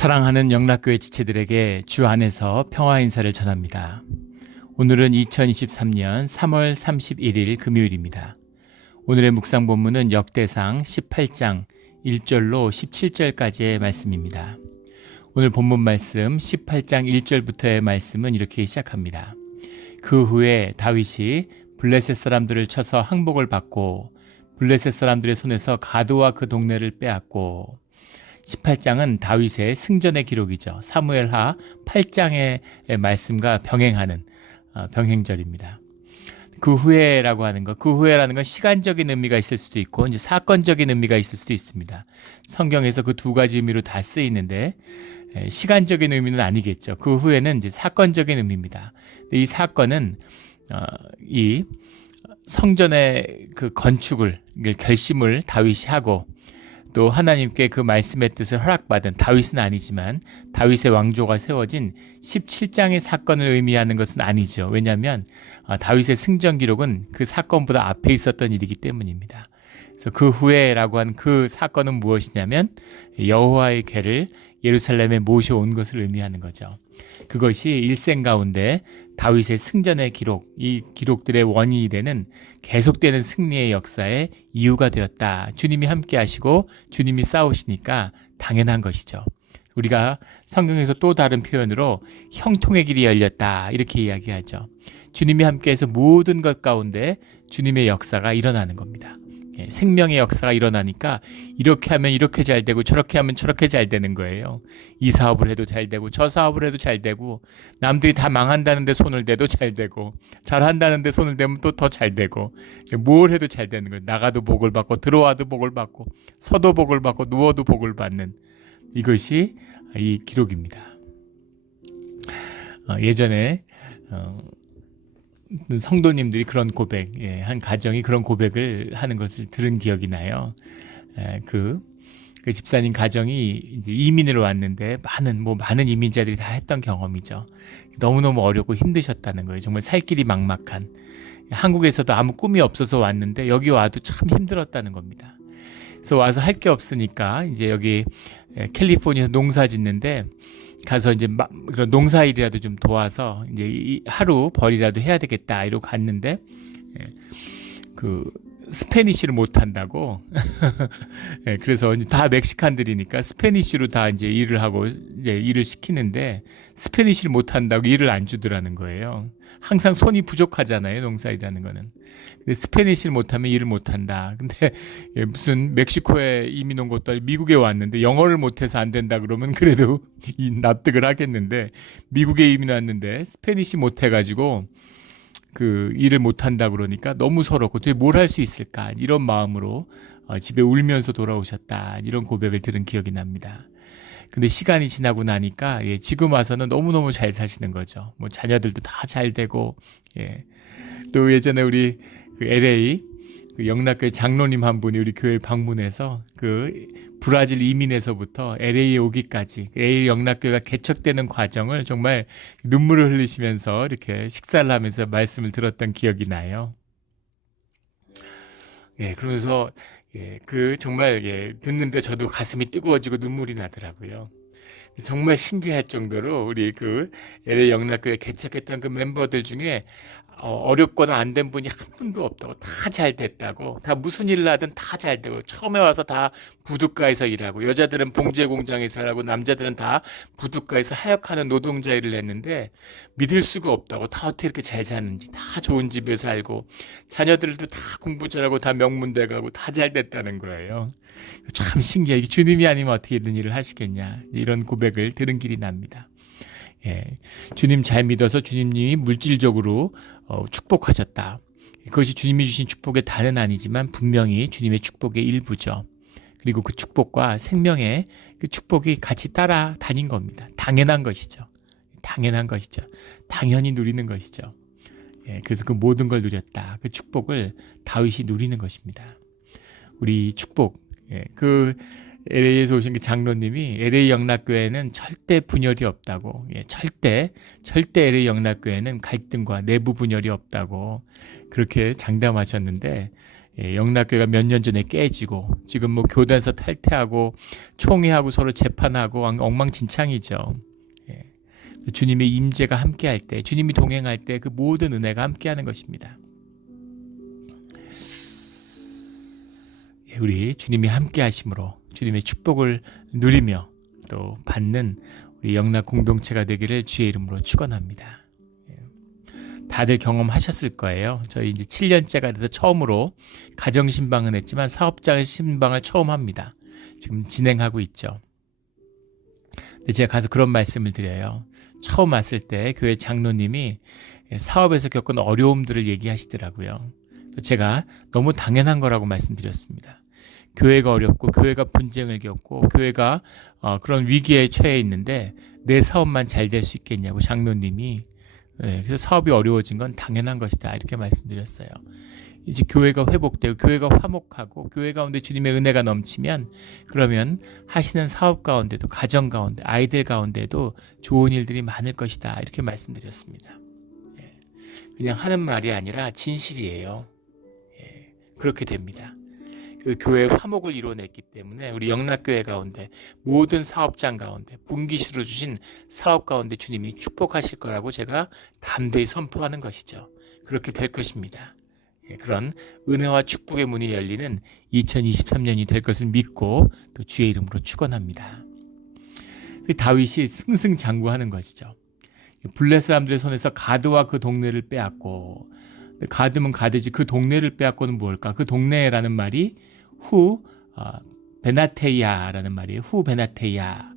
사랑하는 영락교회 지체들에게 주 안에서 평화 인사를 전합니다. 오늘은 2023년 3월 31일 금요일입니다. 오늘의 묵상 본문은 역대상 18장 1절로 17절까지의 말씀입니다. 오늘 본문 말씀 18장 1절부터의 말씀은 이렇게 시작합니다. 그 후에 다윗이 블레셋 사람들을 쳐서 항복을 받고 블레셋 사람들의 손에서 가드와 그 동네를 빼앗고. 18장은 다윗의 승전의 기록이죠. 사무엘하 8장의 말씀과 병행하는 병행절입니다. 그 후에라고 하는 것, 그 후에라는 건 시간적인 의미가 있을 수도 있고 이제 사건적인 의미가 있을 수도 있습니다. 성경에서 그 두 가지 의미로 다 쓰이는데 시간적인 의미는 아니겠죠. 그 후에는 이제 사건적인 의미입니다. 이 사건은 이 성전의 그 건축을 결심을 다윗이 하고 또 하나님께 그 말씀의 뜻을 허락받은 다윗은 아니지만 다윗의 왕조가 세워진 17장의 사건을 의미하는 것은 아니죠. 왜냐하면 다윗의 승전 기록은 그 사건보다 앞에 있었던 일이기 때문입니다. 그래서 그 후에라고 한 그 사건은 무엇이냐면 여호와의 궤를 예루살렘에 모셔온 것을 의미하는 거죠. 그것이 일생 가운데 다윗의 승전의 기록, 이 기록들의 원인이 되는 계속되는 승리의 역사의 이유가 되었다. 주님이 함께 하시고 주님이 싸우시니까 당연한 것이죠. 우리가 성경에서 또 다른 표현으로 형통의 길이 열렸다 이렇게 이야기하죠. 주님이 함께해서 모든 것 가운데 주님의 역사가 일어나는 겁니다. 생명의 역사가 일어나니까 이렇게 하면 이렇게 잘 되고 저렇게 하면 저렇게 잘 되는 거예요. 이 사업을 해도 잘 되고 저 사업을 해도 잘 되고 남들이 다 망한다는데 손을 대도 잘 되고 잘한다는데 손을 대면 또 더 잘 되고 뭘 해도 잘 되는 거예요. 나가도 복을 받고 들어와도 복을 받고 서도 복을 받고 누워도 복을 받는 이것이 이 기록입니다. 예전에 성도님들이 그런 고백, 한 가정이 그런 고백을 하는 것을 들은 기억이 나요. 그 집사님 가정이 이제 이민을 왔는데 많은 이민자들이 다 했던 경험이죠. 너무너무 어렵고 힘드셨다는 거예요. 정말 살 길이 막막한. 한국에서도 아무 꿈이 없어서 왔는데 여기 와도 참 힘들었다는 겁니다. 그래서 와서 할 게 없으니까 이제 여기 캘리포니아에서 농사 짓는데 가서 이제 그런 농사일이라도 좀 도와서 이제 하루 벌이라도 해야 되겠다 이러고 갔는데 그 스페니쉬를 못 한다고 그래서 다 멕시칸들이니까 스페니쉬로 다 이제 일을 하고 이제 일을 시키는데 스페니쉬를 못 한다고 일을 안 주더라는 거예요. 항상 손이 부족하잖아요, 농사일이라는 거는. 근데 스페니쉬를 못하면 일을 못한다. 근데 무슨 멕시코에 이민 온 것도 아니고 미국에 왔는데 영어를 못해서 안 된다 그러면 그래도 납득을 하겠는데 미국에 이민 왔는데 스페니쉬 못해가지고 그 일을 못한다 그러니까 너무 서럽고 도대체 뭘 할 수 있을까 이런 마음으로 집에 울면서 돌아오셨다 이런 고백을 들은 기억이 납니다. 근데 시간이 지나고 나니까 지금 와서는 너무너무 잘 사시는 거죠. 뭐 자녀들도 다 잘 되고 또 예전에 우리 그 LA 그 영락교회 장로님 한 분이 우리 교회 방문해서 그 브라질 이민에서부터 LA에 오기까지 LA 영락교회가 개척되는 과정을 정말 눈물을 흘리시면서 이렇게 식사를 하면서 말씀을 들었던 기억이 나요. 그러면서 그 정말 듣는데 저도 가슴이 뜨거워지고 눈물이 나더라고요. 정말 신기할 정도로 우리 그 LA 영락교회 개척했던 그 멤버들 중에 어렵거나 안 된 분이 한 분도 없다고, 다 잘 됐다고, 다 무슨 일을 하든 다 잘 되고, 처음에 와서 다 부둣가에서 일하고, 여자들은 봉제 공장에서 일하고, 남자들은 다 부둣가에서 하역하는 노동자 일을 했는데 믿을 수가 없다고, 다 어떻게 이렇게 잘 사는지, 다 좋은 집에 살고, 자녀들도 다 공부 잘하고, 다 명문대 가고, 다 잘 됐다는 거예요. 참 신기해. 주님이 아니면 어떻게 이런 일을 하시겠냐, 이런 고백을 들은 길이 납니다. 주님 잘 믿어서 주님이 물질적으로 축복하셨다. 그것이 주님이 주신 축복의 다는 아니지만 분명히 주님의 축복의 일부죠. 그리고 그 축복과 생명의 그 축복이 같이 따라다닌 겁니다. 당연한 것이죠. 당연한 것이죠. 당연히 누리는 것이죠. 그래서 그 모든 걸 누렸다. 그 축복을 다윗이 누리는 것입니다. 우리 축복, 그 LA에서 오신 그 장로님이 LA 영락교회는 절대 분열이 없다고, 절대 LA 영락교회는 갈등과 내부 분열이 없다고 그렇게 장담하셨는데 영락교회가 몇 년 전에 깨지고 지금 뭐 교단에서 탈퇴하고 총회하고 서로 재판하고 엉망진창이죠. 주님의 임재가 함께할 때, 주님이 동행할 때 그 모든 은혜가 함께하는 것입니다. 우리 주님이 함께하심으로 주님의 축복을 누리며 또 받는 우리 영락 공동체가 되기를 주의 이름으로 축원합니다. 다들 경험하셨을 거예요. 저희 이제 7년째가 돼서 처음으로 가정 신방은 했지만 사업장 신방을 처음 합니다. 지금 진행하고 있죠. 근데 제가 가서 그런 말씀을 드려요. 처음 왔을 때 교회 장로님이 사업에서 겪은 어려움들을 얘기하시더라고요. 제가 너무 당연한 거라고 말씀드렸습니다. 교회가 어렵고 교회가 분쟁을 겪고 교회가 그런 위기에 처해 있는데 내 사업만 잘 될 수 있겠냐고 장로님이. 그래서 사업이 어려워진 건 당연한 것이다 이렇게 말씀드렸어요. 이제 교회가 회복되고 교회가 화목하고 교회 가운데 주님의 은혜가 넘치면 그러면 하시는 사업 가운데도 가정 가운데 아이들 가운데도 좋은 일들이 많을 것이다 이렇게 말씀드렸습니다. 그냥 하는 말이 아니라 진실이에요. 그렇게 됩니다. 그 교회의 화목을 이뤄냈기 때문에 우리 영락교회 가운데 모든 사업장 가운데 분기수로 주신 사업 가운데 주님이 축복하실 거라고 제가 담대히 선포하는 것이죠. 그렇게 될 것입니다. 그런 은혜와 축복의 문이 열리는 2023년이 될 것을 믿고 또 주의 이름으로 축원합니다. 다윗이 승승장구하는 것이죠. 블레 사람들의 손에서 가드와 그 동네를 빼앗고, 가드면 가드지 그 동네를 빼앗고는 뭘까? 그 동네라는 말이 후 베나테야라는 말이에요. 후 베나테야.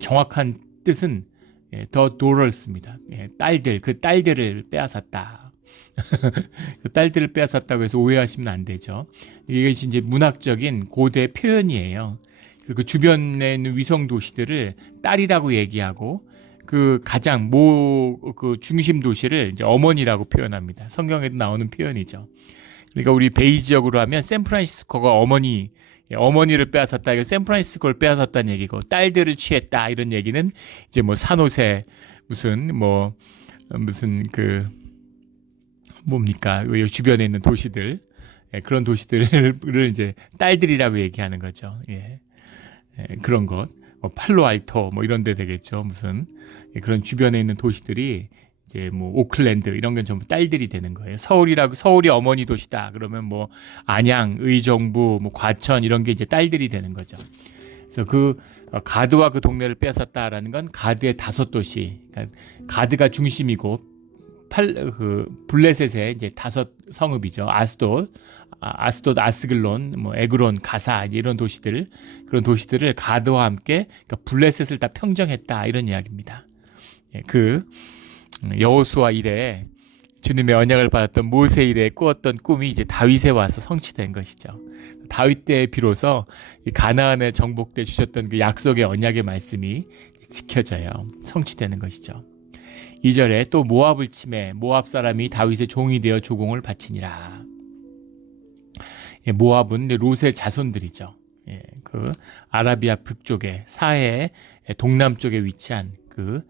정확한 뜻은 더 도럴스입니다. 딸들, 그 딸들을 빼앗았다. 그 딸들을 빼앗았다고 해서 오해하시면 안 되죠. 이게 이제 문학적인 고대 표현이에요. 그 주변에 있는 위성 도시들을 딸이라고 얘기하고 그 가장 그 중심 도시를 이제 어머니라고 표현합니다. 성경에도 나오는 표현이죠. 그러니까 우리 베이 지역으로 하면 샌프란시스코가 어머니를 빼앗았다. 이거 샌프란시스코를 빼앗았다는 얘기고 딸들을 취했다 이런 얘기는 이제 뭐 산호세 무슨 그 뭡니까 주변에 있는 도시들 그런 도시들을 이제 딸들이라고 얘기하는 거죠. 그런 것 팔로알토 이런 데 되겠죠. 무슨 그런 주변에 있는 도시들이 이제 뭐 오클랜드 이런 건 전부 딸들이 되는 거예요. 서울이 어머니 도시다. 그러면 뭐 안양, 의정부, 뭐 과천 이런 게 이제 딸들이 되는 거죠. 그래서 그 가드와 그 동네를 빼앗았다라는 건 가드의 5도시, 그러니까 가드가 중심이고 블레셋의 이제 5 성읍이죠. 아스돗, 아스글론, 뭐 에그론, 가사 이런 도시들 그런 도시들을 가드와 함께 그러니까 블레셋을 다 평정했다 이런 이야기입니다. 그 여호수아 이래 주님의 언약을 받았던 모세 이래 꾸었던 꿈이 이제 다윗에 와서 성취된 것이죠. 다윗 때에 비로소 가나안에 정복돼 주셨던 그 약속의 언약의 말씀이 지켜져요. 성취되는 것이죠. 2절에 또 모압을 치매 모압 사람이 다윗의 종이 되어 조공을 바치니라. 모압은 롯의 자손들이죠. 그 아라비아 북쪽에 사해 동남쪽에 위치한 그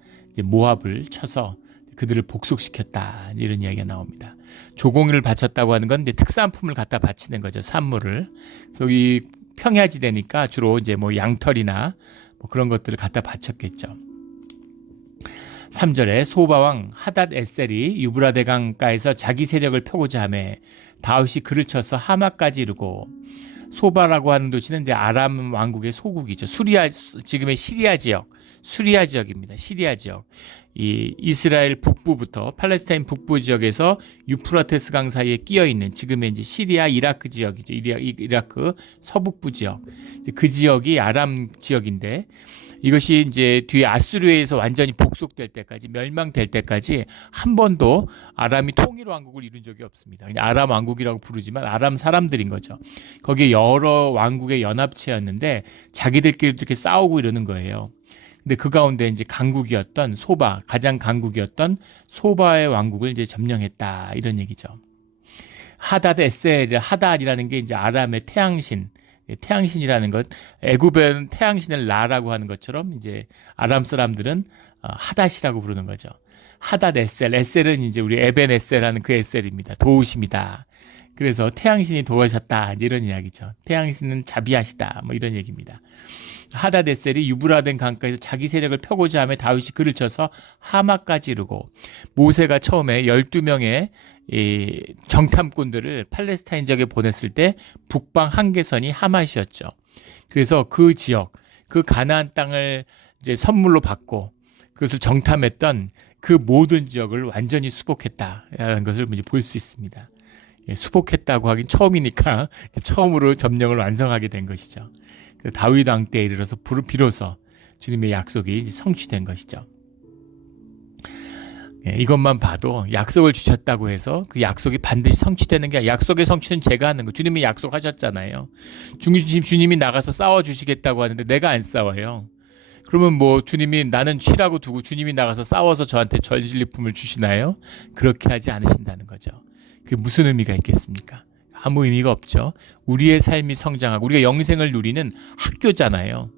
모압을 쳐서 그들을 복속시켰다 이런 이야기가 나옵니다. 조공을 바쳤다고 하는 건 이제 특산품을 갖다 바치는 거죠. 산물을. 그래서 이 평야지대니까 주로 이제 뭐 양털이나 뭐 그런 것들을 갖다 바쳤겠죠. 3절에 소바왕 하닷 에셀이 유브라데 강가에서 자기 세력을 펴고자 하매 다윗이 그를 쳐서 하마까지 이르고 소바라고 하는 도시는 이제 아람 왕국의 소국이죠. 지금의 시리아 지역입니다. 시리아 지역. 이 이스라엘 북부부터 팔레스타인 북부 지역에서 유프라테스 강 사이에 끼어 있는 지금의 이제 시리아 이라크 지역이죠. 이라크 서북부 지역. 그 지역이 아람 지역인데 이것이 이제 뒤에 아수르에서 완전히 복속될 때까지 멸망될 때까지 한 번도 아람이 통일 왕국을 이룬 적이 없습니다. 그냥 아람 왕국이라고 부르지만 아람 사람들인 거죠. 거기에 여러 왕국의 연합체였는데 자기들끼리 이렇게 싸우고 이러는 거예요. 근데 그 가운데 이제 강국이었던 가장 강국이었던 소바의 왕국을 이제 점령했다 이런 얘기죠. 하닷이라는 게 이제 아람의 태양신이라는 것, 애굽은 태양신을 라라고 하는 것처럼 이제 아람 사람들은 하닷이라고 부르는 거죠. 하닷 에셀은 이제 우리 에벤 에셀하는 그 에셀입니다. 도우십니다. 그래서 태양신이 도와셨다 이런 이야기죠. 태양신은 자비하시다 뭐 이런 얘기입니다. 하다데셀이 유브라덴 강가에서 자기 세력을 펴고자 하며 다윗이 그를 쳐서 하마까지 이르고, 모세가 처음에 12명의 이 정탐꾼들을 팔레스타인 지역에 보냈을 때 북방 한계선이 하맛이었죠. 그래서 그 지역, 그 가나안 땅을 이제 선물로 받고 그것을 정탐했던 그 모든 지역을 완전히 수복했다라는 것을 볼 수 있습니다. 수복했다고 하긴 처음이니까 처음으로 점령을 완성하게 된 것이죠. 다윗 왕 때에 이르러서 비로소 주님의 약속이 성취된 것이죠. 이것만 봐도 약속을 주셨다고 해서 그 약속이 반드시 성취되는 게 아니라, 약속의 성취는 제가 하는 거. 주님이 약속하셨잖아요. 주님이 나가서 싸워주시겠다고 하는데 내가 안 싸워요. 그러면 뭐 주님이 나는 쉬라고 두고 주님이 나가서 싸워서 저한테 전리품을 주시나요? 그렇게 하지 않으신다는 거죠. 그게 무슨 의미가 있겠습니까? 아무 의미가 없죠. 우리의 삶이 성장하고 우리가 영생을 누리는 학교잖아요.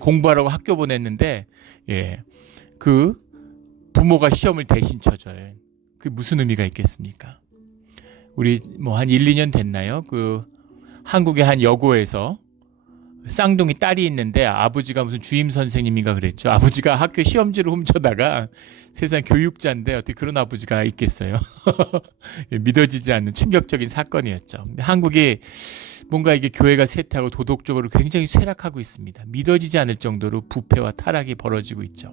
공부하라고 학교 보냈는데 그 부모가 시험을 대신 쳐줘요. 그게 무슨 의미가 있겠습니까? 우리 뭐 한 1, 2년 됐나요? 그 한국의 한 여고에서 쌍둥이 딸이 있는데 아버지가 무슨 주임 선생님인가 그랬죠. 아버지가 학교 시험지를 훔쳐다가, 세상 교육자인데 어떻게 그런 아버지가 있겠어요. 믿어지지 않는 충격적인 사건이었죠. 근데 한국이 뭔가 이게 교회가 쇠퇴하고 도덕적으로 굉장히 쇠락하고 있습니다. 믿어지지 않을 정도로 부패와 타락이 벌어지고 있죠.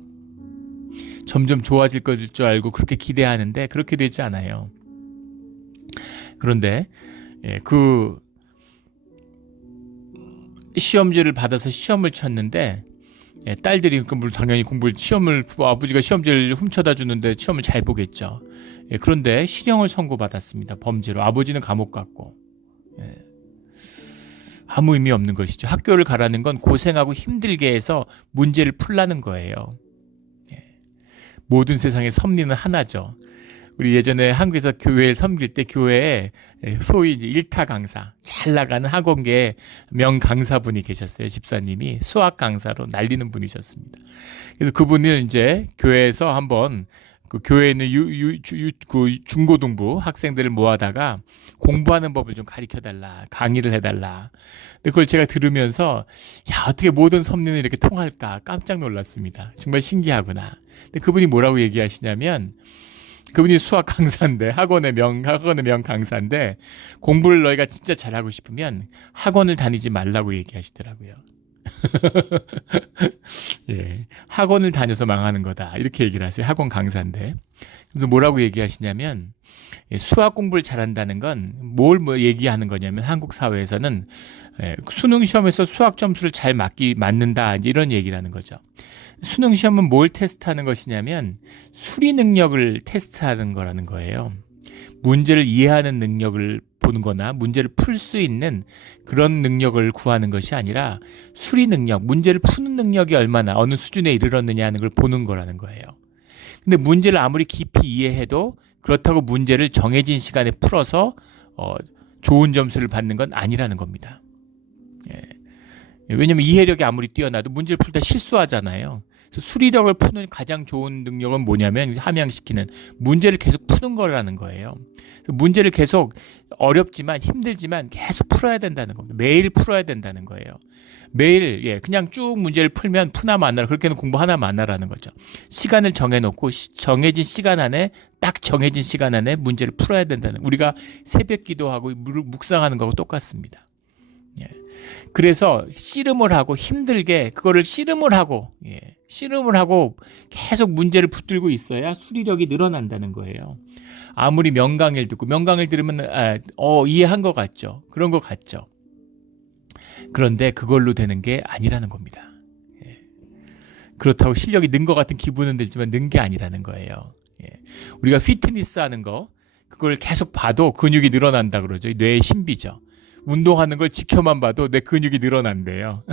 점점 좋아질 것일 줄 알고 그렇게 기대하는데 그렇게 되지 않아요. 그런데 그 시험지를 받아서 시험을 쳤는데 딸들이 당연히 시험을 아버지가 시험지를 훔쳐다 주는데 시험을 잘 보겠죠. 그런데 실형을 선고받았습니다. 범죄로. 아버지는 감옥 갔고. 아무 의미 없는 것이죠. 학교를 가라는 건 고생하고 힘들게 해서 문제를 풀라는 거예요. 모든 세상의 섭리는 하나죠. 우리 예전에 한국에서 교회를 섬길 때 교회에 소위 이제 일타 강사, 잘 나가는 학원계 명 강사분이 계셨어요. 집사님이 수학 강사로 날리는 분이셨습니다. 그래서 그분을 이제 교회에서 한번 그 교회에 있는 그 중고등부 학생들을 모아다가 공부하는 법을 좀 가르쳐달라, 강의를 해달라. 근데 그걸 제가 들으면서 어떻게 모든 섭리는 이렇게 통할까 깜짝 놀랐습니다. 정말 신기하구나. 근데 그분이 뭐라고 얘기하시냐면, 그분이 수학 강사인데 학원의 명 강사인데, 공부를 너희가 진짜 잘하고 싶으면 학원을 다니지 말라고 얘기하시더라고요. 학원을 다녀서 망하는 거다 이렇게 얘기를 하세요. 학원 강사인데. 그래서 뭐라고 얘기하시냐면, 수학 공부를 잘한다는 건 뭘 얘기하는 거냐면, 한국 사회에서는 수능 시험에서 수학 점수를 잘 맞는다 이런 얘기를 하는 거죠. 수능 시험은 뭘 테스트하는 것이냐면 수리 능력을 테스트하는 거라는 거예요. 문제를 이해하는 능력을 보는 거나 문제를 풀 수 있는 그런 능력을 구하는 것이 아니라 수리 능력, 문제를 푸는 능력이 얼마나 어느 수준에 이르렀느냐 하는 걸 보는 거라는 거예요. 근데 문제를 아무리 깊이 이해해도 그렇다고 문제를 정해진 시간에 풀어서 좋은 점수를 받는 건 아니라는 겁니다. 왜냐하면 이해력이 아무리 뛰어나도 문제를 풀 때 실수하잖아요. 그래서 수리력을 푸는 가장 좋은 능력은 뭐냐면, 함양시키는 문제를 계속 푸는 거라는 거예요. 문제를 계속 어렵지만 힘들지만 계속 풀어야 된다는 겁니다. 매일 풀어야 된다는 거예요. 매일 그냥 쭉 문제를 풀면 푸나 마나, 그렇게는 공부 하나 마나라는 거죠. 시간을 정해놓고 정해진 시간 안에, 딱 정해진 시간 안에 문제를 풀어야 된다는, 우리가 새벽 기도하고 묵상하는 거하고 똑같습니다. 그래서 씨름을 하고 힘들게 그거를 씨름을 하고 계속 문제를 붙들고 있어야 수리력이 늘어난다는 거예요. 아무리 명강의를 듣고, 명강의를 들으면 이해한 것 같죠. 그런 것 같죠. 그런데 그걸로 되는 게 아니라는 겁니다. 그렇다고 실력이 는 것 같은 기분은 들지만 는 게 아니라는 거예요. 우리가 피트니스 하는 거, 그걸 계속 봐도 근육이 늘어난다 그러죠. 뇌의 신비죠. 운동하는 걸 지켜만 봐도 내 근육이 늘어난대요.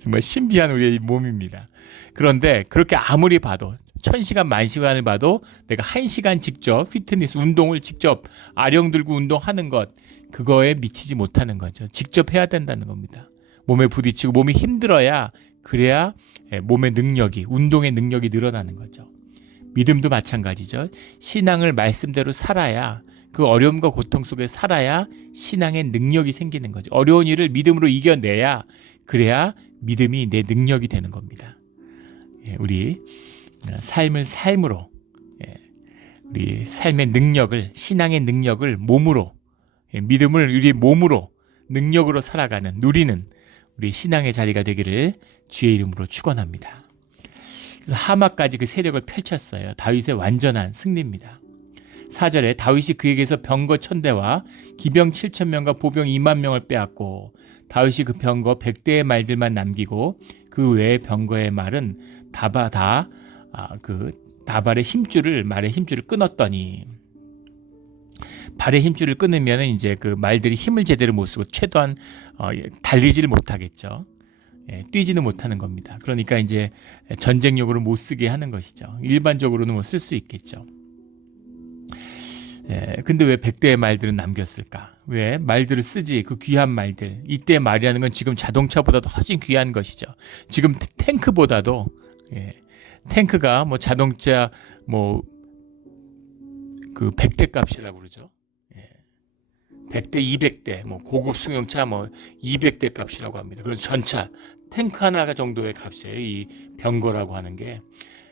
정말 신비한 우리의 몸입니다. 그런데 그렇게 아무리 봐도, 1000시간 만시간을 봐도 내가 1시간 직접 피트니스 운동을 직접 아령 들고 운동하는 것, 그거에 미치지 못하는 거죠. 직접 해야 된다는 겁니다. 몸에 부딪히고 몸이 힘들어야, 그래야 몸의 능력이, 운동의 능력이 늘어나는 거죠. 믿음도 마찬가지죠. 신앙을 말씀대로 살아야 그 어려움과 고통 속에 살아야 신앙의 능력이 생기는 거죠. 어려운 일을 믿음으로 이겨내야, 그래야 믿음이 내 능력이 되는 겁니다. 우리 삶을 삶으로, 우리 삶의 능력을, 신앙의 능력을 몸으로, 믿음을 우리 몸으로, 능력으로 살아가는, 누리는 우리 신앙의 자리가 되기를 주의 이름으로 축원합니다. 그래서 하마까지 그 세력을 펼쳤어요. 다윗의 완전한 승리입니다. 4절에 다윗이 그에게서 병거 1000대와 기병 7000명과 보병 20000명을 빼앗고 다윗이 그 병거 100대의 말들만 남기고 그 외의 병거의 말은 다발의 힘줄을, 말의 힘줄을 끊었더니, 발의 힘줄을 끊으면 이제 그 말들이 힘을 제대로 못 쓰고 최소한 달리지를 못하겠죠. 뛰지는 못하는 겁니다. 그러니까 이제 전쟁용으로 못 쓰게 하는 것이죠. 일반적으로는 뭐 쓸 수 있겠죠. 근데 왜 100대의 말들은 남겼을까? 왜 말들을 쓰지? 그 귀한 말들. 이때 말이라는 건 지금 자동차보다도 훨씬 귀한 것이죠. 지금 탱크보다도, 탱크가 뭐 자동차 그 100대 값이라고 그러죠. 100대, 200대, 뭐 고급 승용차 200대 값이라고 합니다. 그래서 전차, 탱크 하나 정도의 값이에요. 이 병거라고 하는 게.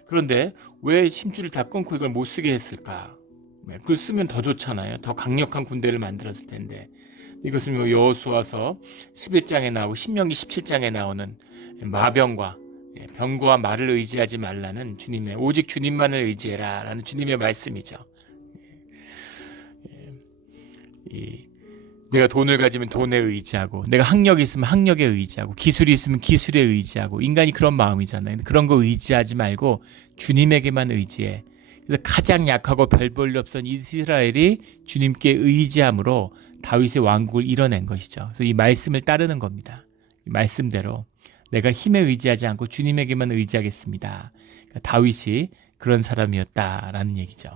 그런데 왜 힘줄을 다 끊고 이걸 못 쓰게 했을까? 그걸 쓰면 더 좋잖아요. 더 강력한 군대를 만들었을 텐데. 이것은 여호수아서 11장에 나오고 신명기 17장에 나오는 마병과 병거와 말을 의지하지 말라는 주님의, 오직 주님만을 의지해라 라는 주님의 말씀이죠. 내가 돈을 가지면 돈에 의지하고, 내가 학력이 있으면 학력에 의지하고, 기술이 있으면 기술에 의지하고, 인간이 그런 마음이잖아요. 그런 거 의지하지 말고 주님에게만 의지해. 그래서 가장 약하고 별 볼일 없던 이스라엘이 주님께 의지함으로 다윗의 왕국을 이뤄낸 것이죠. 그래서 이 말씀을 따르는 겁니다. 이 말씀대로 내가 힘에 의지하지 않고 주님에게만 의지하겠습니다. 그러니까 다윗이 그런 사람이었다라는 얘기죠.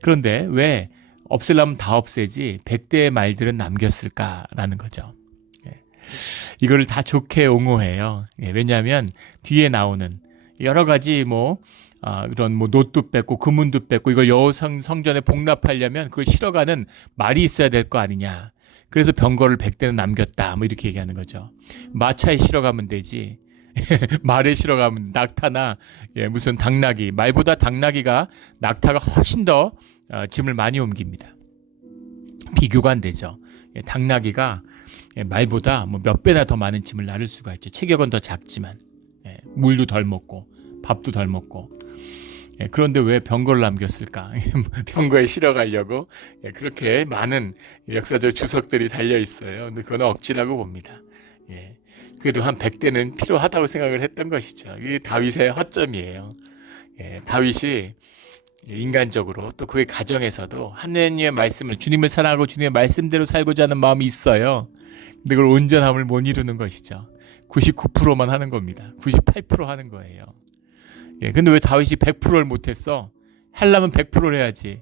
그런데 왜 없애려면 다 없애지 100대의 말들은 남겼을까라는 거죠. 이거를 다 좋게 옹호해요. 왜냐하면 뒤에 나오는 여러 가지 이런 노도 뺏고 금은도 뺏고 이걸 성전에 복납하려면 그걸 실어가는 말이 있어야 될 거 아니냐. 그래서 병거를 100대는 남겼다. 이렇게 얘기하는 거죠. 마차에 실어가면 되지. 말에 실어가면 낙타나 무슨 당나귀, 말보다 당나귀가, 낙타가 훨씬 더 짐을 많이 옮깁니다. 비교가 안 되죠. 당나귀가 말보다 몇 배나 더 많은 짐을 나를 수가 있죠. 체격은 더 작지만 물도 덜 먹고 밥도 덜 먹고. 그런데 왜 병거를 남겼을까? 병거에 실어가려고 그렇게 많은 역사적 주석들이 달려 있어요. 근데 그건 억지라고 봅니다. 그래도 한 100대는 필요하다고 생각을 했던 것이죠. 이게 다윗의 허점이에요. 다윗이 인간적으로 또 그의 가정에서도 하나님의 말씀을, 주님을 사랑하고 주님의 말씀대로 살고자 하는 마음이 있어요. 근데 그걸 온전함을 못 이루는 것이죠. 99%만 하는 겁니다. 98% 하는 거예요. 근데 왜 다윗이 100%를 못했어? 하려면 100%를 해야지.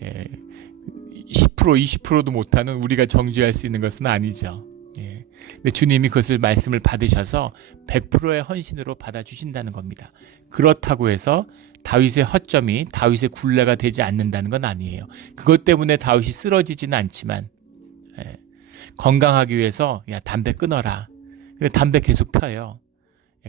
10%, 20%도 못하는 우리가 정죄할 수 있는 것은 아니죠. 근데 주님이 그것을 말씀을 받으셔서 100%의 헌신으로 받아주신다는 겁니다. 그렇다고 해서 다윗의 허점이 다윗의 굴레가 되지 않는다는 건 아니에요. 그것 때문에 다윗이 쓰러지지는 않지만 건강하기 위해서 담배 끊어라. 담배 계속 펴요.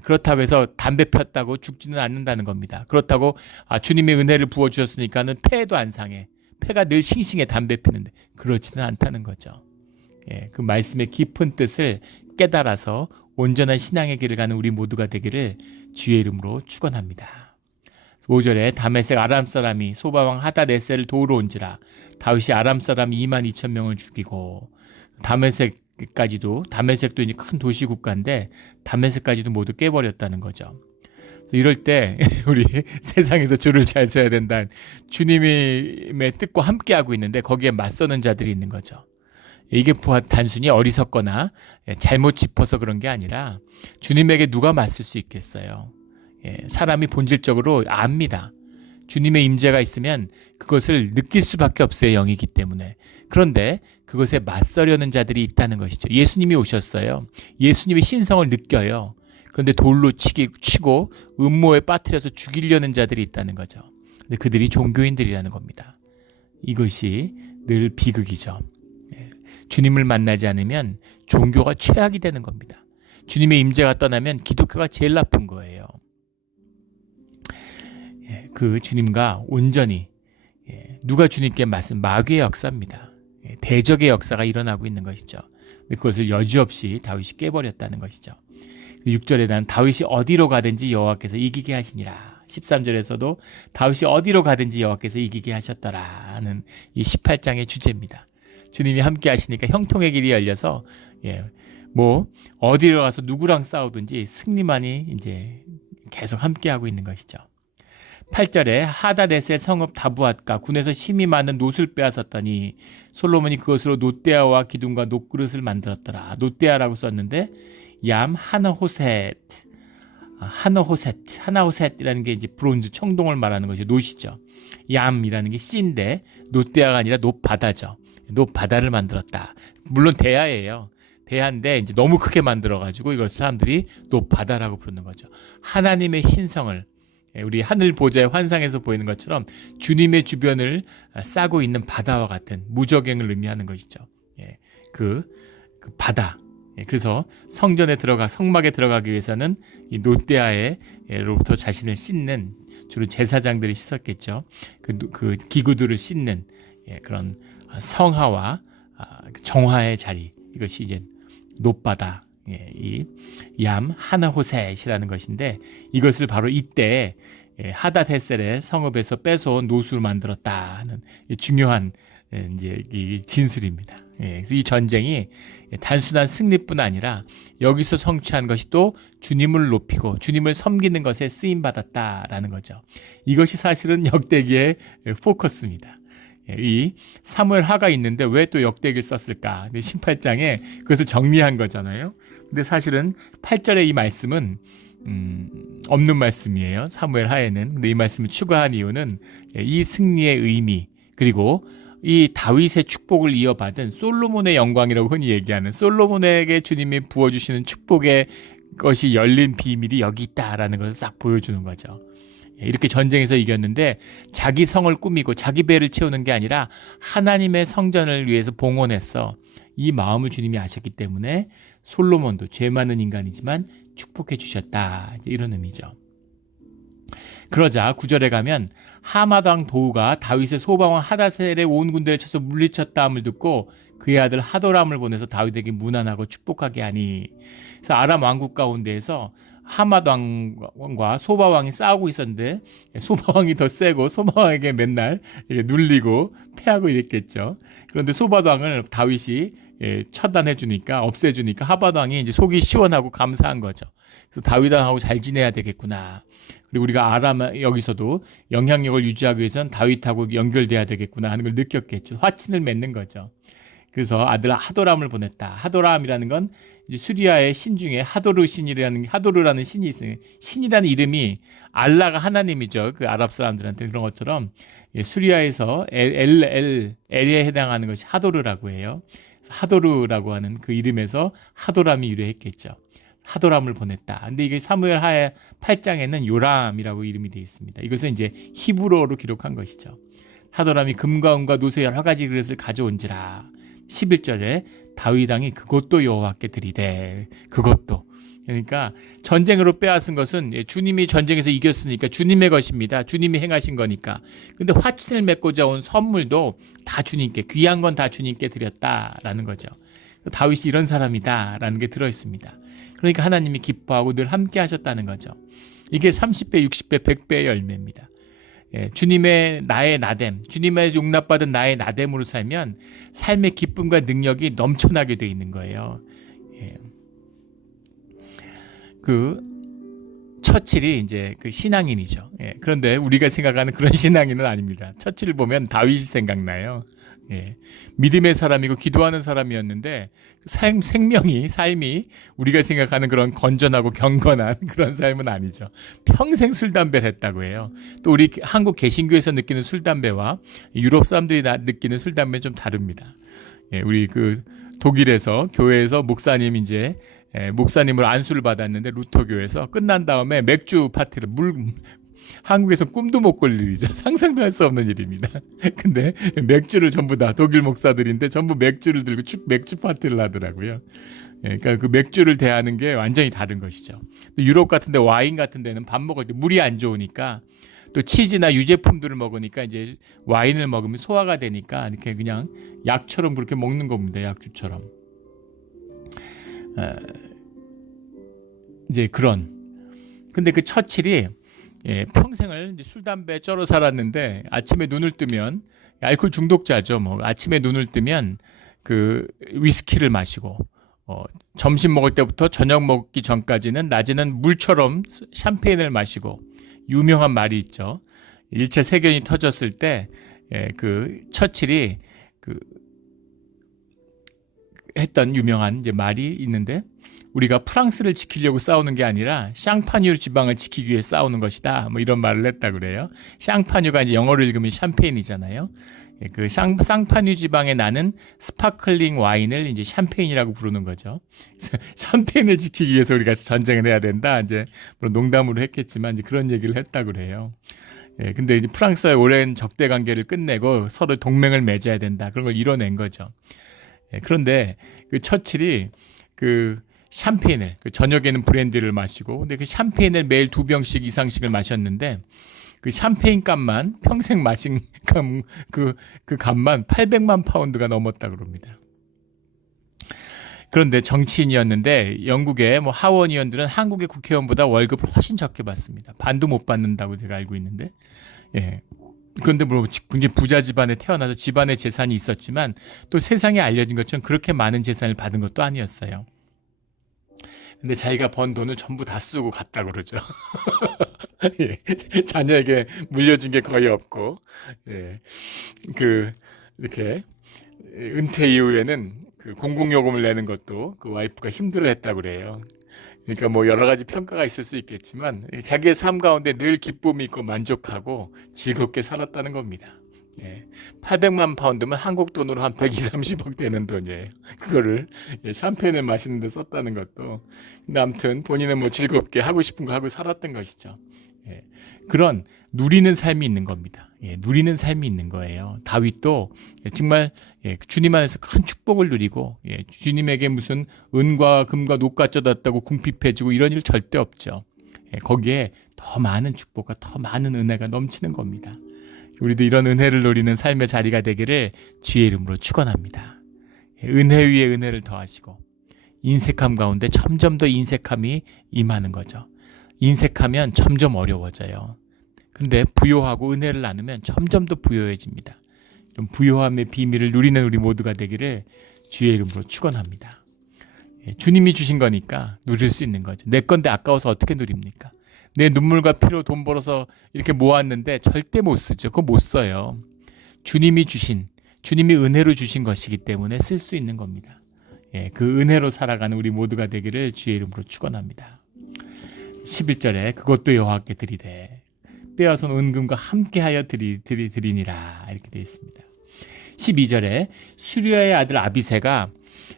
그렇다고 해서 담배 폈다고 죽지는 않는다는 겁니다. 그렇다고 주님의 은혜를 부어주셨으니까는 폐도 안 상해. 폐가 늘 싱싱해, 담배 피는데. 그렇지는 않다는 거죠. 그 말씀의 깊은 뜻을 깨달아서 온전한 신앙의 길을 가는 우리 모두가 되기를 주의 이름으로 축원합니다. 5절에 다메섹 아람 사람이 소바왕 하다네셀을 도우러 온지라 다윗이 아람 사람 22,000명을 죽이고, 다메섹도 이제 큰 도시 국가인데 다메섹까지도 모두 깨버렸다는 거죠. 이럴 때 우리 세상에서 줄을 잘 서야 된다. 주님의 뜻과 함께하고 있는데 거기에 맞서는 자들이 있는 거죠. 이게 단순히 어리석거나 잘못 짚어서 그런 게 아니라 주님에게 누가 맞설 수 있겠어요. 사람이 본질적으로 압니다. 주님의 임재가 있으면 그것을 느낄 수밖에 없어요. 영이기 때문에. 그런데 그것에 맞서려는 자들이 있다는 것이죠. 예수님이 오셨어요. 예수님의 신성을 느껴요. 그런데 돌로 치고 음모에 빠뜨려서 죽이려는 자들이 있다는 거죠. 근데 그들이 종교인들이라는 겁니다. 이것이 늘 비극이죠. 주님을 만나지 않으면 종교가 최악이 되는 겁니다. 주님의 임재가 떠나면 기독교가 제일 나쁜 거예요. 그 주님과 온전히 누가 주님께 말씀 마귀의 역사입니다. 대적의 역사가 일어나고 있는 것이죠. 그것을 여지없이 다윗이 깨버렸다는 것이죠. 6절에 난 다윗이 어디로 가든지 여호와께서 이기게 하시니라. 13절에서도 다윗이 어디로 가든지 여호와께서 이기게 하셨더라는 이 18장의 주제입니다. 주님이 함께 하시니까 형통의 길이 열려서 뭐 어디로 가서 누구랑 싸우든지 승리만이 이제 계속 함께하고 있는 것이죠. 8절에 하다데셀 성읍 다부앗과 군에서 힘이 많은 놋을 빼앗았더니 솔로몬이 그것으로 놋대야와 기둥과 놋그릇을 만들었더라. 놋대야라고 썼는데 얌 하나호셋이라는 게 이제 브론즈 청동을 말하는 것이 놋이죠. 얌이라는 게 씨인데 놋대야가 아니라 놋바다죠. 놋바다를 만들었다. 물론 대야예요. 대야인데 이제 너무 크게 만들어가지고 이걸 사람들이 놋바다라고 부르는 거죠. 하나님의 신성을 우리 하늘 보좌의 환상에서 보이는 것처럼 주님의 주변을 싸고 있는 바다와 같은 무저갱을 의미하는 것이죠. 그 바다. 그래서 성전에 성막에 들어가기 위해서는 이 놋대야로부터 자신을 씻는 주로 제사장들이 씻었겠죠. 그 기구들을 씻는 그런 성화와 정화의 자리, 이것이 이제 놋바다, 이 얌 하나호셋이라는 것인데 이것을 바로 이때 하닷헤셀의 성읍에서 뺏어온 놋을 만들었다는 중요한 이제 이 진술입니다. 그래서 이 전쟁이 단순한 승리뿐 아니라 여기서 성취한 것이 또 주님을 높이고 주님을 섬기는 것에 쓰임 받았다라는 거죠. 이것이 사실은 역대기의 포커스입니다. 이 사무엘 하가 있는데 왜 또 역대기를 썼을까? 18장에 그것을 정리한 거잖아요. 근데 사실은 8절의 이 말씀은 없는 말씀이에요. 사무엘 하에는. 근데 이 말씀을 추가한 이유는 이 승리의 의미, 그리고 이 다윗의 축복을 이어받은 솔로몬의 영광이라고 흔히 얘기하는 솔로몬에게 주님이 부어주시는 축복의 것이 열린 비밀이 여기 있다라는 것을 싹 보여주는 거죠. 이렇게 전쟁에서 이겼는데 자기 성을 꾸미고 자기 배를 채우는 게 아니라 하나님의 성전을 위해서 봉헌했어. 이 마음을 주님이 아셨기 때문에 솔로몬도 죄 많은 인간이지만 축복해 주셨다. 이런 의미죠. 그러자 9절에 가면 하맛 왕 도우가 다윗의 소방왕 하닷셀의 온 군대를 쳐서 물리쳤다 함을 듣고 그의 아들 하도람을 보내서 다윗에게 문안하고 축복하게 하니. 그래서 아람 왕국 가운데에서 하맛 왕과 소바 왕이 싸우고 있었는데 소바 왕이 더 세고 소바 왕에게 맨날 눌리고 패하고 이랬겠죠. 그런데 소바 왕을 다윗이 처단해 주니까, 없애 주니까 하맛 왕이 이제 속이 시원하고 감사한 거죠. 그래서 다윗 왕하고 잘 지내야 되겠구나. 그리고 우리가 아람 여기서도 영향력을 유지하기 위해서는 다윗하고 연결돼야 되겠구나 하는 걸 느꼈겠죠. 화친을 맺는 거죠. 그래서 아들 하도람을 보냈다. 하도람이라는 건 이제 수리아의 신 중에 하도르라는 신이 있어요. 신이라는 이름이 알라가 하나님이죠. 그 아랍 사람들한테. 그런 것처럼 수리아에서 엘에 해당하는 것이 하도르라고 해요. 하도르라고 하는 그 이름에서 하도람이 유래했겠죠. 하도람을 보냈다. 근데 이게 사무엘 하에 8장에는 요람이라고 이름이 되어 있습니다. 이것은 이제 히브리어로 기록한 것이죠. 하도람이 금과 은과 놋의 여러 가지 그릇을 가져온지라. 11절에 다윗 왕이 그것도 여호와께 드리되. 그것도. 그러니까 전쟁으로 빼앗은 것은 주님이 전쟁에서 이겼으니까 주님의 것입니다. 주님이 행하신 거니까. 근데 화친을 맺고자 온 선물도 다 주님께, 귀한 건 다 주님께 드렸다라는 거죠. 다윗이 이런 사람이다라는 게 들어있습니다. 그러니까 하나님이 기뻐하고 늘 함께 하셨다는 거죠. 이게 30배, 60배, 100배의 열매입니다. 주님의 나의 나됨, 주님의 용납받은 나의 나됨으로 살면 삶의 기쁨과 능력이 넘쳐나게 돼 있는 거예요. 그 처칠이 이제 그 신앙인이죠. 그런데 우리가 생각하는 그런 신앙인은 아닙니다. 처칠을 보면 다윗이 생각나요. 믿음의 사람이고 기도하는 사람이었는데 삶이 우리가 생각하는 그런 건전하고 경건한 그런 삶은 아니죠. 평생 술 담배를 했다고 해요. 또 우리 한국 개신교에서 느끼는 술 담배와 유럽 사람들이 느끼는 술 담배는 좀 다릅니다. 우리 그 독일에서 교회에서 목사님으로 안수를 받았는데 루터교에서 끝난 다음에 맥주 파티를 한국에서 꿈도 못 꿀 일이죠. 상상도 할 수 없는 일입니다. 근데 맥주를 전부 다 독일 목사들인데 전부 맥주를 들고 맥주 파티를 하더라고요. 예, 그러니까 그 맥주를 대하는 게 완전히 다른 것이죠. 유럽 같은 데 와인 같은 데는 밥 먹을 때 물이 안 좋으니까 또 치즈나 유제품들을 먹으니까 이제 와인을 먹으면 소화가 되니까 이렇게 그냥 약처럼 그렇게 먹는 겁니다. 약주처럼. 이제 그런. 근데 그 처칠이 평생을 이제 술, 담배 쩔어 살았는데 아침에 눈을 뜨면 알코올 중독자죠. 뭐 아침에 눈을 뜨면 그 위스키를 마시고 점심 먹을 때부터 저녁 먹기 전까지는 낮에는 물처럼 샴페인을 마시고 유명한 말이 있죠. 1차 세계대전이 터졌을 때 그 처칠이 그 했던 유명한 이제 말이 있는데 우리가 프랑스를 지키려고 싸우는 게 아니라 샹파뉴 지방을 지키기 위해 싸우는 것이다. 뭐 이런 말을 했다 그래요. 샹파뉴가 이제 영어로 읽으면 샴페인이잖아요. 그 샹파뉴 지방에 나는 스파클링 와인을 이제 샴페인이라고 부르는 거죠. 샴페인을 지키기 위해서 우리가 전쟁을 해야 된다. 이제 물론 농담으로 했겠지만 이제 그런 얘기를 했다 그래요. 근데 이제 프랑스와의 오랜 적대 관계를 끝내고 서로 동맹을 맺어야 된다. 그런 걸 이뤄낸 거죠. 그런데 그 처칠이 그 샴페인을 저녁에는 브랜디를 마시고 근데 그 샴페인을 매일 2병씩 이상씩을 마셨는데 그 샴페인 값만 평생 마신 그 값만 800만 파운드가 넘었다 그럽니다. 그런데 정치인이었는데 영국의 뭐 하원 의원들은 한국의 국회의원보다 월급을 훨씬 적게 받습니다. 반도 못 받는다고 제가 알고 있는데. 그런데 뭐 굉장히 부자 집안에 태어나서 집안에 재산이 있었지만 또 세상에 알려진 것처럼 그렇게 많은 재산을 받은 것도 아니었어요. 근데 자기가 번 돈을 전부 다 쓰고 갔다 그러죠. 자녀에게 물려준 게 거의 없고, 이렇게 은퇴 이후에는 그 공공요금을 내는 것도 그 와이프가 힘들어했다고 그래요. 그러니까 뭐 여러 가지 평가가 있을 수 있겠지만 자기의 삶 가운데 늘 기쁨이 있고 만족하고 즐겁게 살았다는 겁니다. 800만 파운드면 한국 돈으로 한 120, 30억 되는 돈이에요. 그거를 샴페인을 마시는 데 썼다는 것도. 근데 아무튼 본인은 뭐 즐겁게 하고 싶은 거 하고 살았던 것이죠. 그런 누리는 삶이 있는 겁니다. 누리는 삶이 있는 거예요. 다윗도 정말 주님 안에서 큰 축복을 누리고 주님에게 무슨 은과 금과 녹과 쪄졌다고 궁핍해지고 이런 일 절대 없죠. 거기에 더 많은 축복과 더 많은 은혜가 넘치는 겁니다. 우리도 이런 은혜를 누리는 삶의 자리가 되기를 주의 이름으로 축원합니다. 은혜 위에 은혜를 더하시고 인색함 가운데 점점 더 인색함이 임하는 거죠. 인색하면 점점 어려워져요. 근데 부요하고 은혜를 나누면 점점 더 부요해집니다. 좀 부요함의 비밀을 누리는 우리 모두가 되기를 주의 이름으로 축원합니다. 주님이 주신 거니까 누릴 수 있는 거죠. 내 건데 아까워서 어떻게 누립니까? 내 눈물과 피로 돈 벌어서 이렇게 모았는데 절대 못 쓰죠. 그거 못 써요. 주님이 은혜로 주신 것이기 때문에 쓸 수 있는 겁니다. 그 은혜로 살아가는 우리 모두가 되기를 주의 이름으로 축원합니다. 11절에 그것도 여호와께 드리되 빼앗은 은금과 함께하여 드리니라 이렇게 되어 있습니다. 12절에 수리아의 아들 아비새가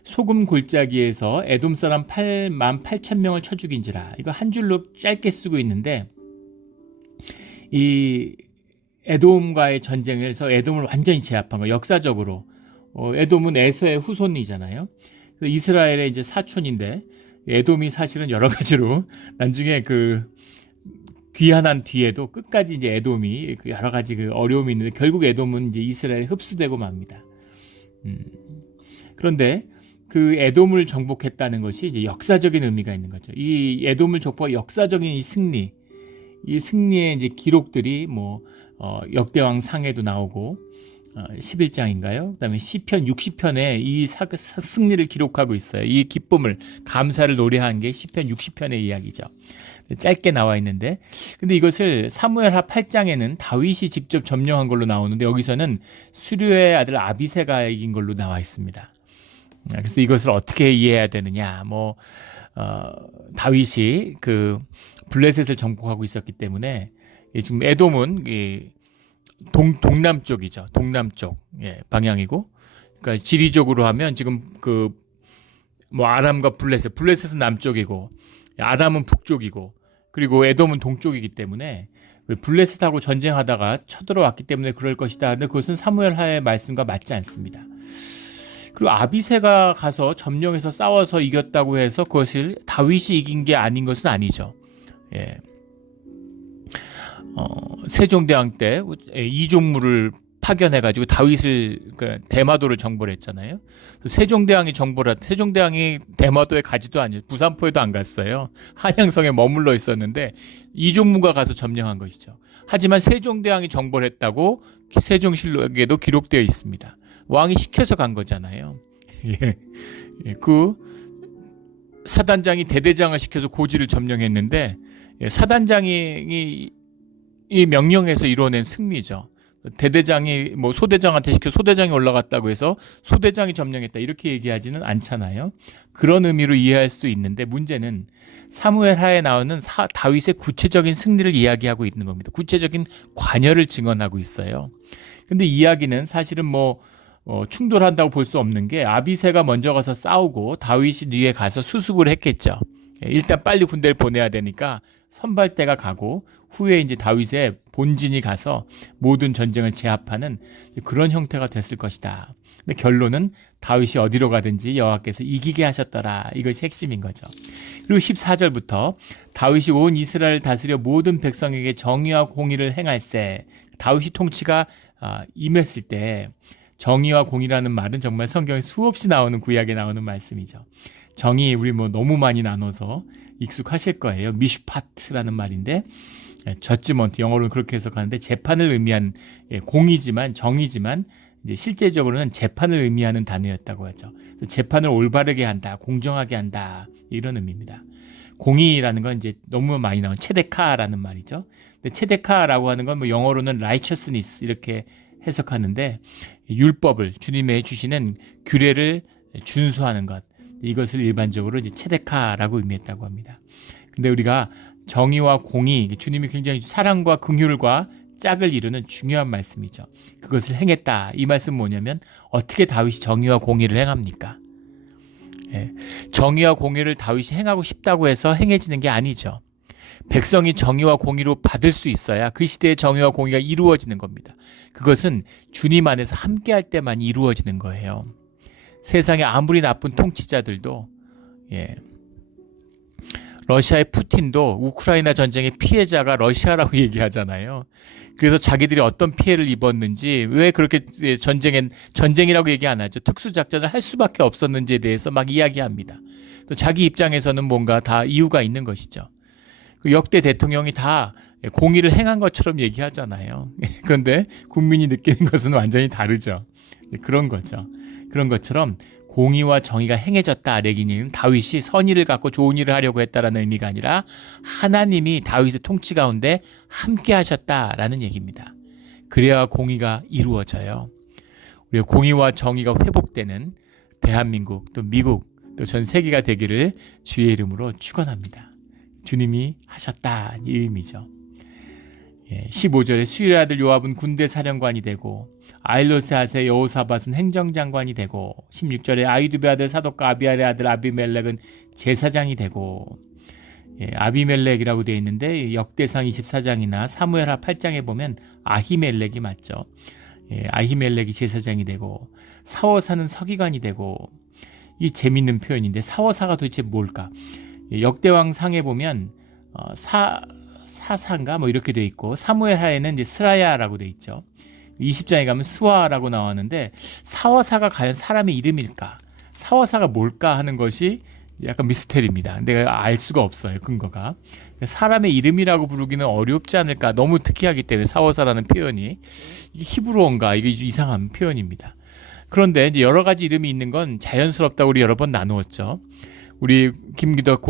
소금 골짜기에서 에돔 사람 88,000명을 쳐 죽인지라. 이거 한 줄로 짧게 쓰고 있는데 이 에돔과의 전쟁에서 에돔을 완전히 제압한 거. 역사적으로 에돔은 에서의 후손이잖아요. 이스라엘의 이제 사촌인데 에돔이 사실은 여러 가지로 나중에 그 귀환한 뒤에도 끝까지 이제 에돔이 여러 가지 그 어려움이 있는데 결국 에돔은 이제 이스라엘에 흡수되고 맙니다. 그런데 그 에돔을 정복했다는 것이 이제 역사적인 의미가 있는 거죠. 이 에돔을 정복한 역사적인 이 승리의 이제 기록들이 뭐 역대왕 상에도 나오고 11장인가요? 그다음에 시편 60편에 이 승리를 기록하고 있어요. 이 기쁨을 감사를 노래한 게 시편 60편의 이야기죠. 짧게 나와 있는데 근데 이것을 사무엘하 8장에는 다윗이 직접 점령한 걸로 나오는데 여기서는 수르의 아들 아비새가 이긴 걸로 나와 있습니다. 그래서 이것을 어떻게 이해해야 되느냐? 다윗이 그 블레셋을 정복하고 있었기 때문에 지금 에돔은 동남쪽이죠. 동남쪽 방향이고, 그러니까 지리적으로 하면 지금 아람과 블레셋은 남쪽이고, 아람은 북쪽이고, 그리고 에돔은 동쪽이기 때문에 블레셋하고 전쟁하다가 쳐들어왔기 때문에 그럴 것이다. 근데 그것은 사무엘 하의 말씀과 맞지 않습니다. 그리고 아비새가 가서 점령해서 싸워서 이겼다고 해서 그것을 다윗이 이긴 게 아닌 것은 아니죠. 예. 세종대왕 때 이종무를 파견해가지고 다윗을 대마도를 정벌 했잖아요. 세종대왕이 세종대왕이 대마도에 가지도 않아요. 부산포에도 안 갔어요. 한양성에 머물러 있었는데 이종무가 가서 점령한 것이죠. 하지만 세종대왕이 정벌했다고 세종실록에도 기록되어 있습니다. 왕이 시켜서 간 거잖아요. 예. 그 사단장이 대대장을 시켜서 고지를 점령했는데 사단장이 이 명령에서 이뤄낸 승리죠. 대대장이 뭐 소대장한테 시켜 소대장이 올라갔다고 해서 소대장이 점령했다 이렇게 얘기하지는 않잖아요. 그런 의미로 이해할 수 있는데 문제는 사무엘 하에 나오는 다윗의 구체적인 승리를 이야기하고 있는 겁니다. 구체적인 관여를 증언하고 있어요. 근데 이야기는 사실은 충돌한다고 볼 수 없는 게 아비새가 먼저 가서 싸우고 다윗이 뒤에 가서 수습을 했겠죠. 일단 빨리 군대를 보내야 되니까 선발대가 가고 후에 이제 다윗의 본진이 가서 모든 전쟁을 제압하는 그런 형태가 됐을 것이다. 근데 결론은 다윗이 어디로 가든지 여호와께서 이기게 하셨더라. 이것이 핵심인 거죠. 그리고 14절부터 다윗이 온 이스라엘을 다스려 모든 백성에게 정의와 공의를 행할세. 다윗이 통치가 임했을 때 정의와 공의라는 말은 정말 성경에 수없이 나오는 구약에 나오는 말씀이죠. 정의 우리 너무 많이 나눠서 익숙하실 거예요. 미슈파트라는 말인데 저지먼트 영어로는 그렇게 해석하는데 재판을 의미한 공의지만 정의지만 이제 실제적으로는 재판을 의미하는 단어였다고 하죠. 재판을 올바르게 한다, 공정하게 한다 이런 의미입니다. 공의라는 건 이제 너무 많이 나온 체데카라는 말이죠. 근데 체데카라고 하는 건 영어로는 righteousness 이렇게 해석하는데 율법을 주님의 주시는 규례를 준수하는 것 이것을 일반적으로 이제 체데카라고 의미했다고 합니다. 근데 우리가 정의와 공의 주님이 굉장히 사랑과 긍휼과 짝을 이루는 중요한 말씀이죠. 그것을 행했다. 이 말씀은 뭐냐면 어떻게 다윗이 정의와 공의를 행합니까? 정의와 공의를 다윗이 행하고 싶다고 해서 행해지는 게 아니죠. 백성이 정의와 공의로 받을 수 있어야 그 시대의 정의와 공의가 이루어지는 겁니다. 그것은 주님 안에서 함께할 때만 이루어지는 거예요. 세상에 아무리 나쁜 통치자들도 러시아의 푸틴도 우크라이나 전쟁의 피해자가 러시아라고 얘기하잖아요. 그래서 자기들이 어떤 피해를 입었는지 왜 그렇게 전쟁이라고 얘기 안 하죠. 특수작전을 할 수밖에 없었는지에 대해서 막 이야기합니다. 또 자기 입장에서는 뭔가 다 이유가 있는 것이죠. 그 역대 대통령이 다 공의를 행한 것처럼 얘기하잖아요. 그런데 국민이 느끼는 것은 완전히 다르죠. 그런 거죠. 그런 것처럼 공의와 정의가 행해졌다. 레기님 다윗이 선의를 갖고 좋은 일을 하려고 했다라는 의미가 아니라 하나님이 다윗의 통치 가운데 함께 하셨다라는 얘기입니다. 그래야 공의가 이루어져요. 우리가 공의와 정의가 회복되는 대한민국 또 미국 또 전 세계가 되기를 주의 이름으로 축원합니다. 주님이 하셨다 이 의미죠. 15절에 수일의 아들 요압은 군대 사령관이 되고 아일롯의 아세 여호사밧은 행정장관이 되고 16절에 아히두베 아들 사독과 아비알의 아들 아비멜렉은 제사장이 되고 아비멜렉이라고 되어 있는데 역대상 24장이나 사무엘하 8장에 보면 아히멜렉이 맞죠. 아히멜렉이 제사장이 되고 사워사는 서기관이 되고 이 재밌는 표현인데 사워사가 도대체 뭘까? 역대왕 상에 보면 사사인가 이렇게 돼 있고 사무엘하에는 이제 스라야라고 돼 있죠. 20장에 가면 스와라고 나왔는데 사워사가 과연 사람의 이름일까? 사워사가 뭘까 하는 것이 약간 미스테리입니다. 내가 알 수가 없어요. 근거가. 사람의 이름이라고 부르기는 어렵지 않을까? 너무 특이하기 때문에 사워사라는 표현이 이게 히브리어인가? 이게 이상한 표현입니다. 그런데 이제 여러 가지 이름이 있는 건 자연스럽다고 우리 여러 번 나누었죠. 우리 김기덕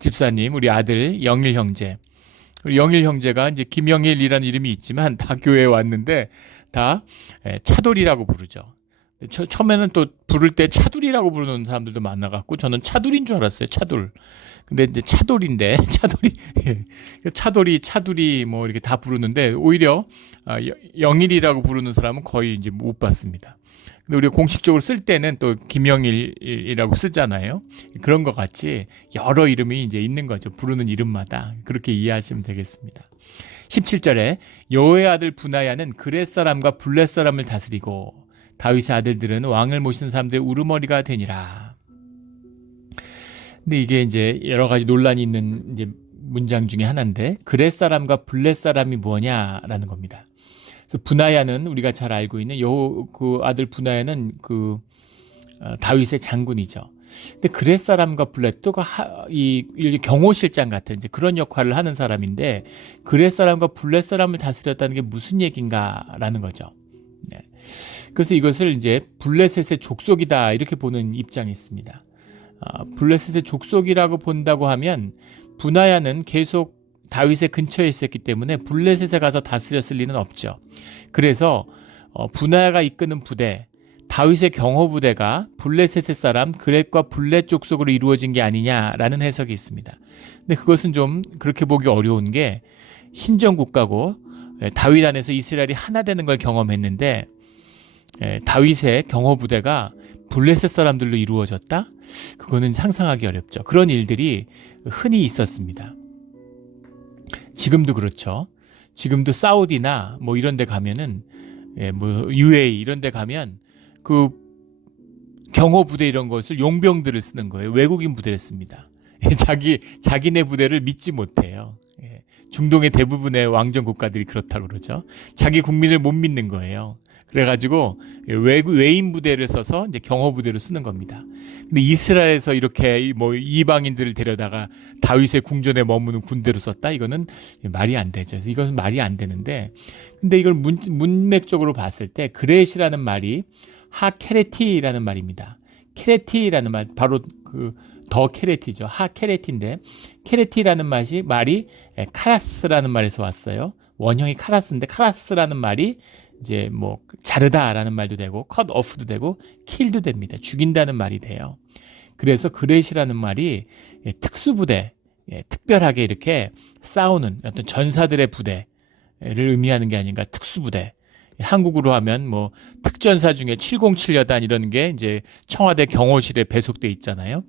집사님, 우리 아들 영일 형제. 우리 영일 형제가 이제 김영일이라는 이름이 있지만 다 교회에 왔는데 다 차돌이라고 부르죠. 처음에는 또 부를 때 차돌이라고 부르는 사람들도 많아갖고 저는 차돌인 줄 알았어요. 차돌. 근데 이제 차돌인데 차돌이 뭐 이렇게 다 부르는데 오히려 영일이라고 부르는 사람은 거의 이제 못 봤습니다. 근데 우리가 공식적으로 쓸 때는 또 김영일이라고 쓰잖아요. 그런 것 같이 여러 이름이 이제 있는 거죠. 부르는 이름마다. 그렇게 이해하시면 되겠습니다. 17절에 여호의 아들 분하야는 그렛 사람과 블렛 사람을 다스리고 다윗의 아들들은 왕을 모시는 사람들의 우두머리가 되니라. 근데 이게 이제 여러 가지 논란이 있는 이제 문장 중에 하나인데, 그렛 사람과 블렛 사람이 뭐냐라는 겁니다. 그래서 분하야는 우리가 잘 알고 있는 그 아들 분하야는 다윗의 장군이죠. 근데 그렛 사람과 블렛도 이 경호실장 같은 이제 그런 역할을 하는 사람인데, 그렛 사람과 블렛 사람을 다스렸다는 게 무슨 얘기인가라는 거죠. 네. 그래서 이것을 이제 블레셋의 족속이다 이렇게 보는 입장이 있습니다. 블레셋의 족속이라고 본다고 하면 분하야는 계속 다윗의 근처에 있었기 때문에 블레셋에 가서 다스렸을 리는 없죠. 그래서 분하야가 이끄는 부대, 다윗의 경호부대가 블레셋의 사람 그렛과 블렛 족속으로 이루어진 게 아니냐라는 해석이 있습니다. 근데 그것은 좀 그렇게 보기 어려운 게, 신정국가고 다윗 안에서 이스라엘이 하나 되는 걸 경험했는데 다윗의 경호부대가 블레셋 사람들로 이루어졌다? 그거는 상상하기 어렵죠. 그런 일들이 흔히 있었습니다. 지금도 그렇죠. 지금도 사우디나 뭐 이런 데 가면은, 뭐 UAE 이런 데 가면 그 경호부대 이런 것을 용병들을 쓰는 거예요. 외국인 부대를 씁니다. 자기네 부대를 믿지 못해요. 중동의 대부분의 왕정 국가들이 그렇다고 그러죠. 자기 국민을 못 믿는 거예요. 그래가지고 외인 부대를 써서 이제 경호 부대로 쓰는 겁니다. 근데 이스라엘에서 이렇게 뭐 이방인들을 데려다가 다윗의 궁전에 머무는 군대로 썼다? 이거는 말이 안 되죠. 그래서 이것은 말이 안 되는데, 근데 이걸 문맥적으로 봤을 때 그렛이라는 말이 하케레티라는 말입니다. 케레티라는 말, 바로 더 케레티죠. 하케레티인데, 케레티라는 말이 카라스라는 말에서 왔어요. 원형이 카라스인데, 카라스라는 말이 이제 뭐 자르다라는 말도 되고 컷 오프도 되고 킬도 됩니다. 죽인다는 말이 돼요. 그래서 그렛이라는 말이 특수부대, 특별하게 이렇게 싸우는 어떤 전사들의 부대를 의미하는 게 아닌가. 특수부대. 한국으로 하면 뭐 특전사 중에 707여단 이런 게 이제 청와대 경호실에 배속돼 있잖아요.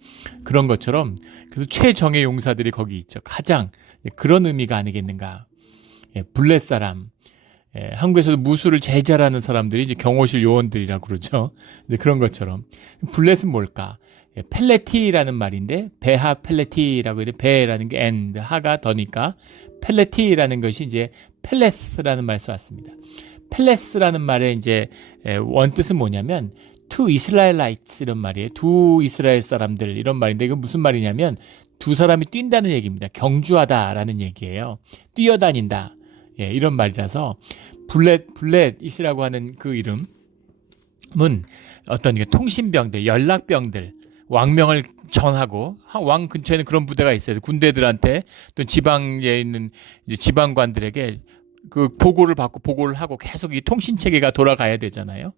그런 것처럼 그래서 최정예 용사들이 거기 있죠. 가장 그런 의미가 아니겠는가. 블렛 사람, 한국에서도 무술을 제일 잘하는 사람들이 이제 경호실 요원들이라고 그러죠. 이제 그런 것처럼 블렛은 뭘까? 펠레티라는 말인데, 배하 펠레티라고 해요. 배라는 게 and, 하가 더니까 펠레티라는 것이 이제 펠레스라는 말에서 왔습니다. 펠레스라는 말의 이제 원뜻은 뭐냐면 to Israelites 이런 말이에요. 두 이스라엘 사람들 이런 말인데, 이건 무슨 말이냐면 두 사람이 뛴다는 얘기입니다. 경주하다라는 얘기예요. 뛰어다닌다. 이런 말이라서 블렛이라고 하는 그 이름은 어떤 통신병들, 연락병들, 왕명을 전하고, 왕 근처에는 그런 부대가 있어요. 군대들한테 또 지방에 있는 이제 지방관들에게 그 보고를 받고 보고를 하고 계속 이 통신 체계가 돌아가야 되잖아요.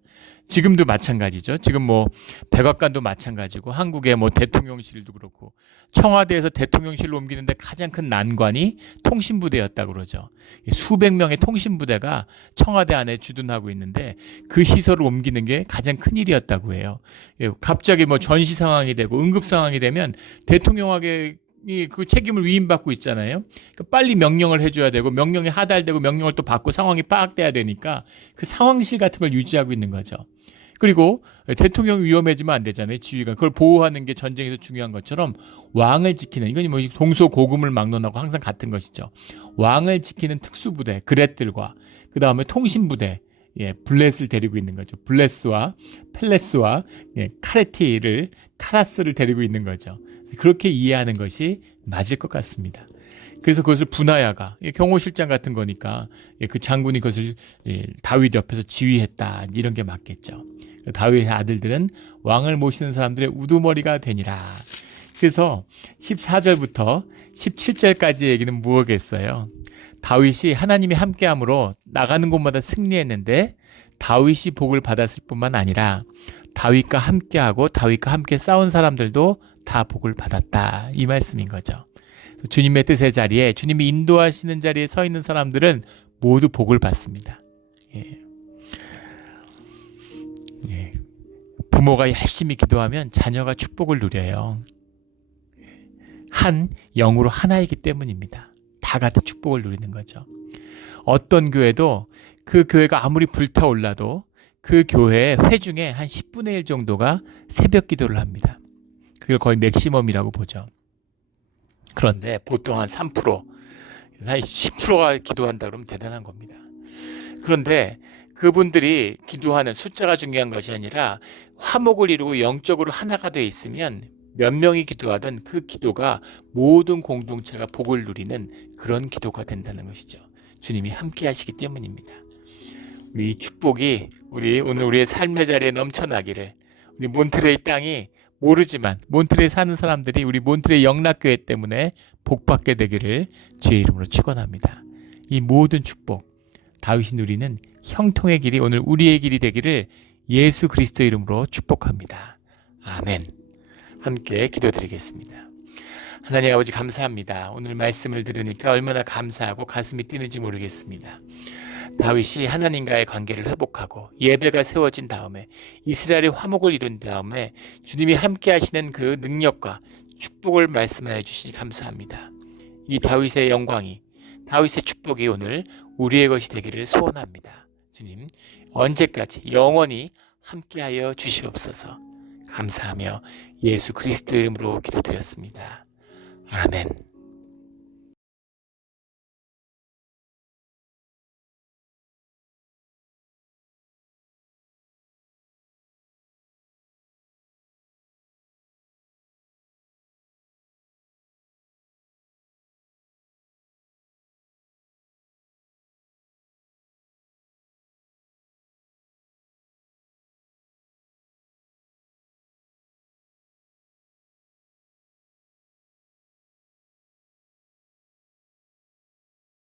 지금도 마찬가지죠. 지금 뭐 백악관도 마찬가지고, 한국의 뭐 대통령실도 그렇고, 청와대에서 대통령실로 옮기는데 가장 큰 난관이 통신부대였다고 그러죠. 수백 명의 통신부대가 청와대 안에 주둔하고 있는데 그 시설을 옮기는 게 가장 큰 일이었다고 해요. 갑자기 뭐 전시 상황이 되고 응급 상황이 되면 대통령에게 그 책임을 위임받고 있잖아요. 그러니까 빨리 명령을 해줘야 되고, 명령이 하달되고 명령을 또 받고 상황이 파악돼야 되니까 그 상황실 같은 걸 유지하고 있는 거죠. 그리고 대통령이 위험해지면 안 되잖아요. 지휘관. 그걸 보호하는 게 전쟁에서 중요한 것처럼 왕을 지키는, 이건 뭐 동서고금을 막론하고 항상 같은 것이죠. 왕을 지키는 특수부대, 그렛들과 그 다음에 통신부대, 블렛을 데리고 있는 거죠. 블레스와 펠레스와 카라스를 데리고 있는 거죠. 그렇게 이해하는 것이 맞을 것 같습니다. 그래서 그것을 분하야가, 경호실장 같은 거니까 그 장군이 그것을 다윗 옆에서 지휘했다, 이런 게 맞겠죠. 다윗의 아들들은 왕을 모시는 사람들의 우두머리가 되니라. 그래서 14절부터 17절까지 얘기는 뭐겠어요? 다윗이 하나님이 함께함으로 나가는 곳마다 승리했는데 다윗이 복을 받았을 뿐만 아니라 다윗과 함께하고 다윗과 함께 싸운 사람들도 다 복을 받았다, 이 말씀인 거죠. 주님의 뜻의 자리에, 주님이 인도하시는 자리에 서 있는 사람들은 모두 복을 받습니다. 부모가 열심히 기도하면 자녀가 축복을 누려요. 한 영으로 하나이기 때문입니다. 다 같은 축복을 누리는 거죠. 어떤 교회도 그 교회가 아무리 불타올라도 그 교회의 회 중에 한 10분의 1 정도가 새벽 기도를 합니다. 그걸 거의 맥시멈이라고 보죠. 그런데 보통 한 3%, 한 10%가 기도한다 그러면 대단한 겁니다. 그런데 그분들이 기도하는 숫자가 중요한 것이 아니라 화목을 이루고 영적으로 하나가 되어 있으면 몇 명이 기도하든 그 기도가 모든 공동체가 복을 누리는 그런 기도가 된다는 것이죠. 주님이 함께 하시기 때문입니다. 우리 축복이 오늘 우리의 삶의 자리에 넘쳐나기를, 우리 몬트레이 땅이 모르지만 몬트레이 사는 사람들이 우리 몬트레이 영락교회 때문에 복받게 되기를 주의 이름으로 축원합니다. 이 모든 축복, 다윗이 누리는 형통의 길이 오늘 우리의 길이 되기를 예수 그리스도 이름으로 축복합니다. 아멘. 함께 기도드리겠습니다. 하나님 아버지 감사합니다. 오늘 말씀을 들으니까 얼마나 감사하고 가슴이 뛰는지 모르겠습니다. 다윗이 하나님과의 관계를 회복하고 예배가 세워진 다음에 이스라엘의 화목을 이룬 다음에 주님이 함께 하시는 그 능력과 축복을 말씀해 주시니 감사합니다. 이 다윗의 영광이, 다윗의 축복이 오늘 우리의 것이 되기를 소원합니다. 주님, 언제까지 영원히 함께하여 주시옵소서. 감사하며 예수 그리스도 이름으로 기도드렸습니다. 아멘.